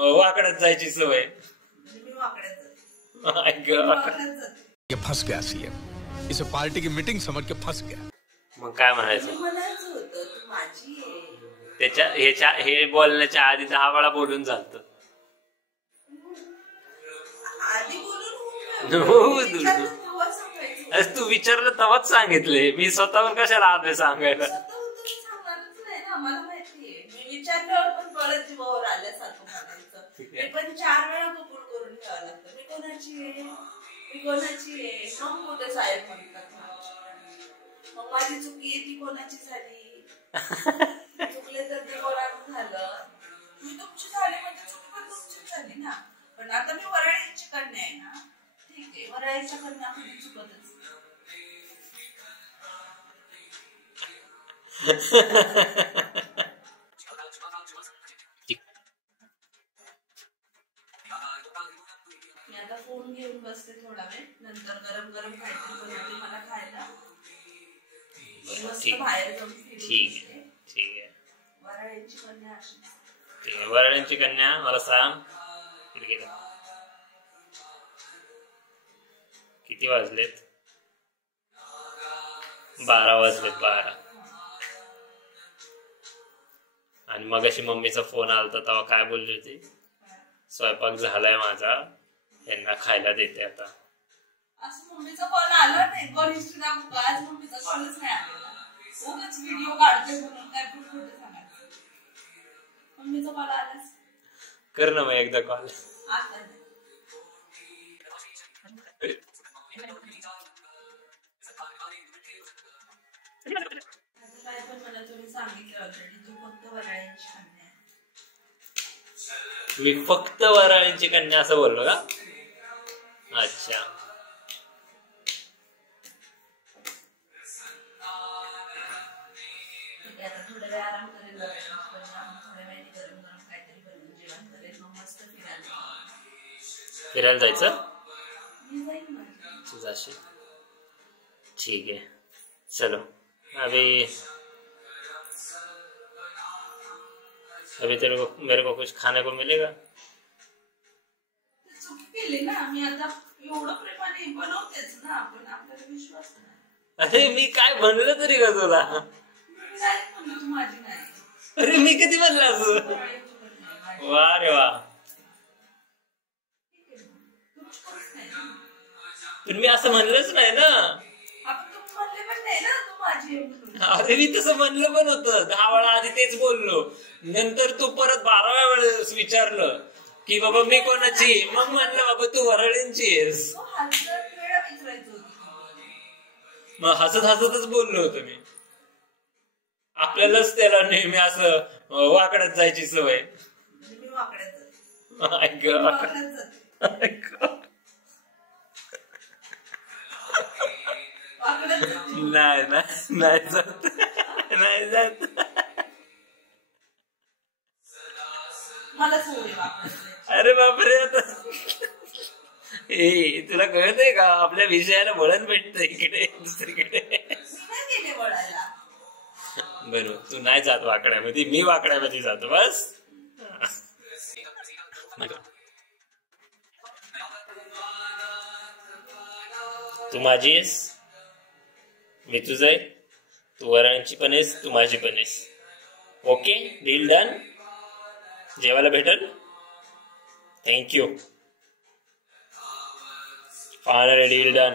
वाकड्यात जायची सवय. ये फंस गया सीएम, इसे पार्टी की मीटिंग समझ के फंस गया. मग काय म्हणायचं? त्याच्या हे बोलण्याच्या आधी 10 वेळा बोलून झालत. तू विचारलं तेव्हाच सांगितले. मी स्वतःहून कशाला आधी सांगायला. पण 4 वेळा कबूल करून घ्यावं लागतं. मी कोणाची आहे, मी कोणाची आहे. मग मोठे साहेब म्हणतात मग माझी चुकी आहे ती कोणाची झाली. चुकले तर ते कोणाचं झालं. मी तुमची झाली म्हणजे चुकी पण तुमचीच झाली ना. पण आता मी वराळीची कन्या आहे ना. ठीक आहे, वराळीच्या कन्या कधी चुकतच. मी आता फोन घेऊन बसते थोडा वेळ. नंतर गरम गरम काहीतरी बनवते मला खायला. मस्त बाहेर जाऊन ठीक आहे. वराळ्यांची कन्या अशी. वराळ्यांची कन्या मला सांग किती वाजलेत? 12 वाजलेत. 12. आणि मग अशी मम्मीचा फोन आलता तेव्हा काय बोलली होती? स्वयंपाक झालाय माझा, यांना खायला देते आता. असं मम्मीचा कॉल आला नाही. कॉल हिस्ट्री दाखवू का? आज मम्मीचा कॉलच नाही आलेला. उगाच व्हिडिओ काढते म्हणून काय पण खोटं सांगायचं. मम्मीचा कॉल आलाच. कर ना मग एकदा कॉल. आता नाही. काय पण मला तुम्ही सांगितलं ऑलरेडी. तू फक्त वराळ्यांची कन्या आहे. मी फक्त वराळींची कन्या असं बोललो का? अच्छा. थोडा वेळ आराम करेल. थोड्या वेळाने गरम गरम काहीतरी बनवून जेवण करेल. मग मस्त फिरायला जायचं. मी जाईल ना. तू जाशील. ठीक है, चलो. अभी तेरे को मेरे को कुछ खाने को मिलेगा? चुकी केली ना मी. आता एवढं प्रेमाने बनवतेच ना आपण. आपल्याला विश्वास नाही. अरे मी काय बनलं तरी का तुला? तू माझी नाही. अरे मी कधी बनला असं? वा रे वा. पण मी असं म्हणलंच नाही ना. अरे मी तसं म्हणलं पण होतं. 10 वेळा आधी तेच बोललो. नंतर तू परत 12व्या वेळेस विचारलं की बाबा मी कोणाची. मग म्हणलं बाबा तू वराळींची आहेस. मग हसत हसतच बोललो होतो मी. आपल्यालाच त्याला नेहमी असं वाकड्यात जायची सवय. नाही जात. नाही जात. अरे बापरे. आता तुला कळतंय का? आपल्या विषयाला वळण भेटतं इकडे दुसरीकडे. बरोबर. तू नाही जात वाकड्यामध्ये, मी वाकड्यामध्ये जातो. बस. तू माझी आहेस, मी तुझं आहे. तू वराळ्यांची पण आहेस, तू माझी पण आहेस. Okay, deal done. जेवायला भेटल. थँक्यू. Finally deal done.